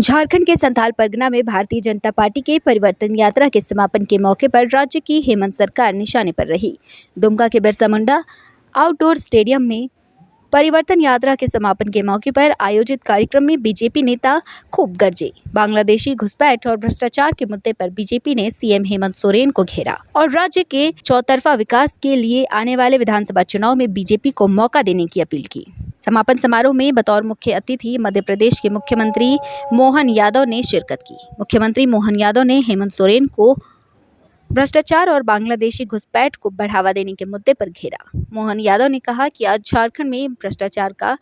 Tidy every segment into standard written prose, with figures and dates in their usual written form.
झारखंड के संथाल परगना में भारतीय जनता पार्टी के परिवर्तन यात्रा के समापन के मौके पर राज्य की हेमंत सरकार निशाने पर रही। दुमका के बिरसा मुंडा आउटडोर स्टेडियम में परिवर्तन यात्रा के समापन के मौके पर आयोजित कार्यक्रम में बीजेपी नेता खूब गरजे। बांग्लादेशी घुसपैठ और भ्रष्टाचार के मुद्दे पर बीजेपी ने सीएम हेमंत सोरेन को घेरा और राज्य के चौतरफा विकास के लिए आने वाले विधानसभा चुनाव में बीजेपी को मौका देने की अपील की। समापन समारोह में बतौर मुख्य अतिथि मध्य प्रदेश के मुख्यमंत्री मोहन यादव ने शिरकत की। मुख्यमंत्री मोहन यादव ने हेमंत सोरेन को भ्रष्टाचार और बांग्लादेशी घुसपैठ को बढ़ावा देने के मुद्दे पर घेरा। मोहन यादव ने कहा कि आज झारखंड में भ्रष्टाचार का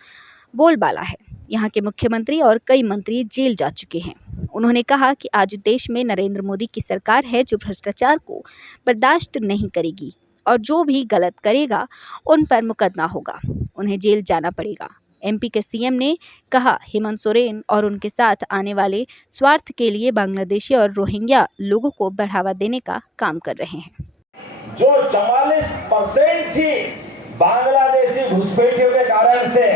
बोलबाला है। यहाँ के मुख्यमंत्री और कई मंत्री जेल जा चुके हैं। उन्होंने कहा कि आज देश में नरेंद्र मोदी की सरकार है जो भ्रष्टाचार को बर्दाश्त नहीं करेगी और जो भी गलत करेगा उन पर मुकदमा होगा, उन्हें जेल जाना पड़ेगा। एमपी के सीएम ने कहा हेमंत सोरेन और उनके साथ आने वाले स्वार्थ के लिए बांग्लादेशी और रोहिंग्या लोगों को बढ़ावा देने का काम कर रहे हैं। जो 44% थी बांग्लादेशी घुसपैठियों के कारण से,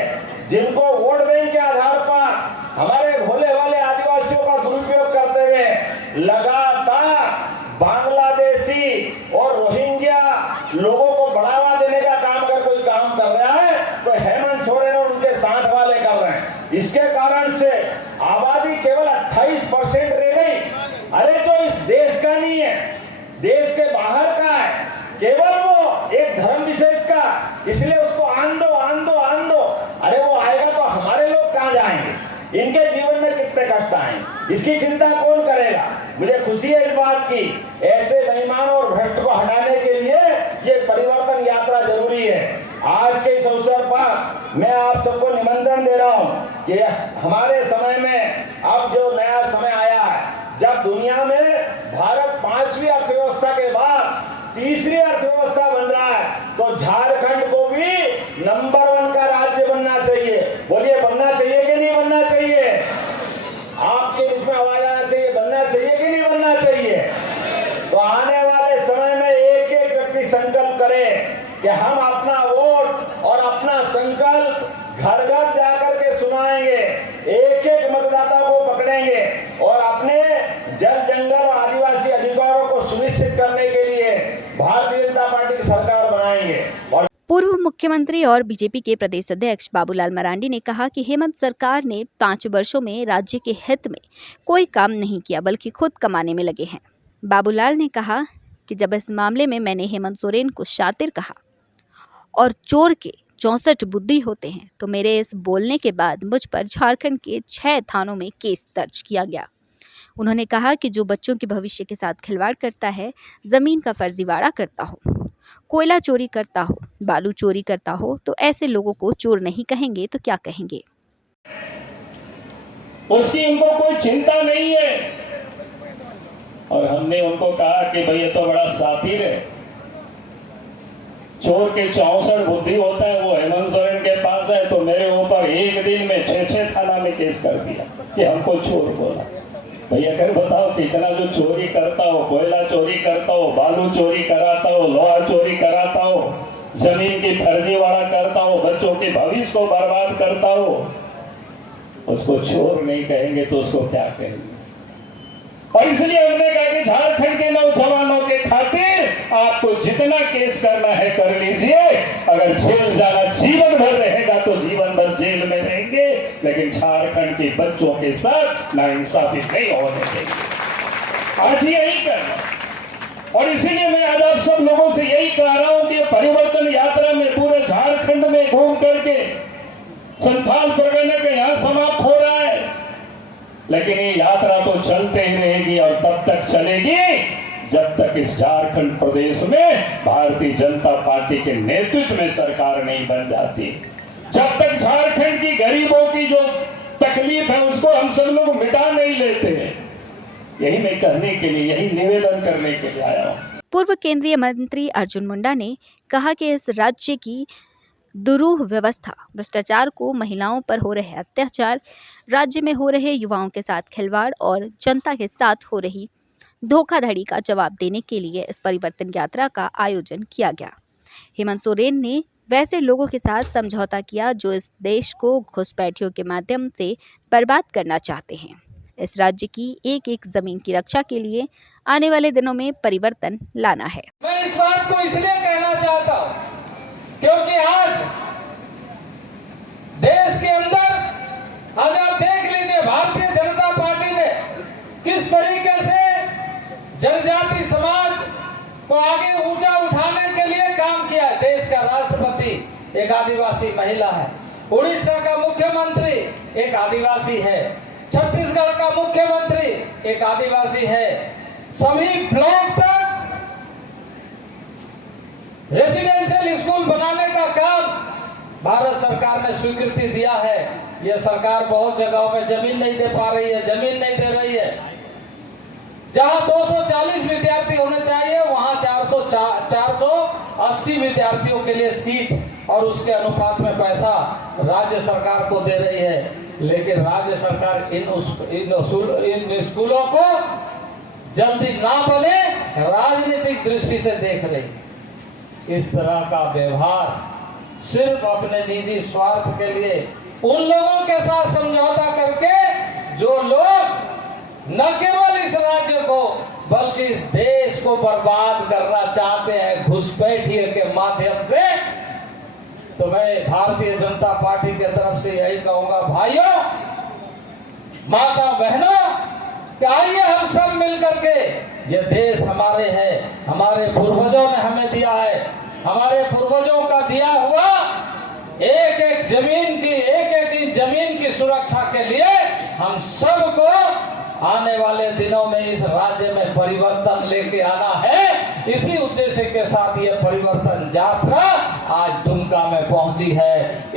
जिनको वोट बैंक के आधार पर हमारे भोले भाले आदिवासियों का दुरुपयोग करते हुए लगातार बांग्लादेशी और रोहिंग्या लोगों को बढ़ावा देने का काम अगर कोई काम कर रहा है तो हेमंत सोरेन और उनके साथ वाले कर रहे हैं। इसके कारण से आबादी केवल 28% रह गई। अरे जो इस देश का नहीं है, देश के बाहर का है, केवल वो एक धर्म विशेष का, इसलिए उसको आन दो आन दो आन दो। अरे वो आएगा तो हमारे लोग कहाँ जाएंगे? इनके जीवन में कितने कष्ट आएंगे, इसकी चिंता कौन करेगा? मुझे खुशी है इस बात की, ऐसे बेईमान और भ्रष्ट को हटाने के लिए ये परिवर्तन यात्रा जरूरी है। आज के इस अवसर पर मैं आप सबको निमंत्रण दे रहा हूँ कि हमारे समय में अब जो नया समय आया है, जब दुनिया में भारत 5वीं अर्थव्यवस्था के बाद तीसरी अर्थव्यवस्था बन रहा है, तो झारखंड को भी नंबर 1 का राज्य बनना चाहिए। बोलिए, बनना चाहिए कि नहीं बनना चाहिए? आपके बीच में आवाज आना चाहिए, बनना चाहिए कि नहीं बनना चाहिए? तो आने वाले समय में एक एक व्यक्ति संकल्प करे कि हम अपना वोट और अपना संकल्प घर घर जाकर के सुनाएंगे, एक एक मतदाता को पकड़ेंगे और अपने जल जंगल और आदिवासी अधिकारों को सुनिश्चित करने के लिए भारतीय जनता पार्टी की सरकार बनाएंगे। और पूर्व मुख्यमंत्री और बीजेपी के प्रदेश अध्यक्ष बाबूलाल मरांडी ने कहा कि हेमंत सरकार ने 5 वर्षों में राज्य के हित में कोई काम नहीं किया, बल्कि खुद कमाने में लगे हैं। बाबूलाल ने कहा कि जब इस मामले में मैंने हेमंत सोरेन को शातिर कहा और चोर के 64 बुद्धि होते हैं, तो मेरे इस बोलने के बाद मुझ पर झारखंड के 6 थानों में केस दर्ज किया गया। उन्होंने कहा कि जो बच्चों के भविष्य के साथ खिलवाड़ करता है, जमीन का फर्जीवाड़ा करता हो, कोयला चोरी करता हो, बालू चोरी करता हो, तो ऐसे लोगों को चोर नहीं कहेंगे तो क्या कहेंगे? उसकी उनको कोई चिंता नहीं है। और हमने उनको कहा कि भाई ये तो बड़ा सातिर है, चोर के 64 बुद्धि होता है, वो हेमंत सोरेन के पास है, तो मेरे ऊपर एक दिन में 6 थाना में केस कर दिया कि हमको चोर बोला। भैया कर बताओ कि इतना जो चोरी करता हो, कोयला चोरी करता हो, बालू चोरी कराता हो, लोहा चोरी कराता हो, जमीन की फर्जीवाड़ा करता हो, बच्चों के भविष्य को बर्बाद करता हो, उसको चोर नहीं कहेंगे तो उसको क्या कहेंगे? और इसलिए हमने कहा कि झारखंड के नौजवानों के खातिर आपको जितना केस करना है कर लीजिए। अगर जेल जाना जीवन भर रहेगा तो जीवन भर जेल में रहेंगे, लेकिन झारखंड के बच्चों के साथ नाइंसाफी नहीं होने देंगे। आज यही करना, और इसीलिए मैं आज आप सब लोगों से यही कह रहा हूं कि परिवर्तन यात्रा में पूरे झारखंड में घूम करके संथाल परगना के यहाँ समाप्त हो रहा है, लेकिन ये यात्रा तो चलते ही रहेगी और तब तक चलेगी जब तक इस झारखंड प्रदेश में भारतीय जनता पार्टी के नेतृत्व में सरकार नहीं बन जाती। जब तक झारखंड की गरीबों की जो तकलीफ है उसको हम सब लोग मिटा नहीं लेते हैं। यही मैं कहने के लिए, यही निवेदन करने के लिए आया हूँ। पूर्व केंद्रीय मंत्री अर्जुन मुंडा ने कहा कि इस राज्य की दुरूह व्यवस्था, भ्रष्टाचार को, महिलाओं पर हो रहे अत्याचार, राज्य में हो रहे युवाओं के साथ खिलवाड़ और जनता के साथ हो रही धोखाधड़ी का जवाब देने के लिए इस परिवर्तन यात्रा का आयोजन किया गया। हेमंत सोरेन ने वैसे लोगों के साथ समझौता किया जो इस देश को घुसपैठियों के माध्यम से बर्बाद करना चाहते हैं। इस राज्य की एक एक जमीन की रक्षा के लिए आने वाले दिनों में परिवर्तन लाना है। मैं इस बात को इसलिए कहना चाहता हूं क्योंकि आज देश के अंदर अगर देख लीजिए भारतीय जनता पार्टी ने किस तरीके से जनजाति समाज को आगे ऊंचा उठाने के लिए काम किया है। देश का राष्ट्रपति एक आदिवासी महिला है, उड़ीसा का मुख्यमंत्री एक आदिवासी है, छत्तीसगढ़ का मुख्यमंत्री एक आदिवासी है, सभी ब्लॉक तक रेसिडेंशियल स्कूल बनाने का काम भारत सरकार ने स्वीकृति दिया है। यह सरकार बहुत जगहों में जमीन नहीं दे पा रही है, जमीन नहीं दे रही है। जहां 240 विद्यार्थी होने चाहिए वहां 480 विद्यार्थियों के लिए सीट और उसके अनुपात में पैसा राज्य सरकार को दे रही है। लेकिन राज्य सरकार इन स्कूलों को जल्दी ना बने राजनीतिक दृष्टि से देख रही। इस तरह का व्यवहार सिर्फ अपने निजी स्वार्थ के लिए उन लोगों के साथ समझौता करके जो लोग न केवल इस राज्य को बल्कि इस देश को बर्बाद करना चाहते हैं घुसपैठिए के माध्यम से। तो मैं भारतीय जनता पार्टी के तरफ से यही कहूंगा, भाइयों माता बहनों, कि आइए हम सब मिलकर के, ये देश हमारे है, हमारे पूर्वजों ने हमें दिया है, हमारे पूर्वजों का दिया हुआ एक एक जमीन की सुरक्षा के लिए हम सबको आने वाले दिनों में इस राज्य में परिवर्तन लेके आना है। इसी उद्देश्य के साथ ये परिवर्तन यात्रा आज दुमका में पहुंची है।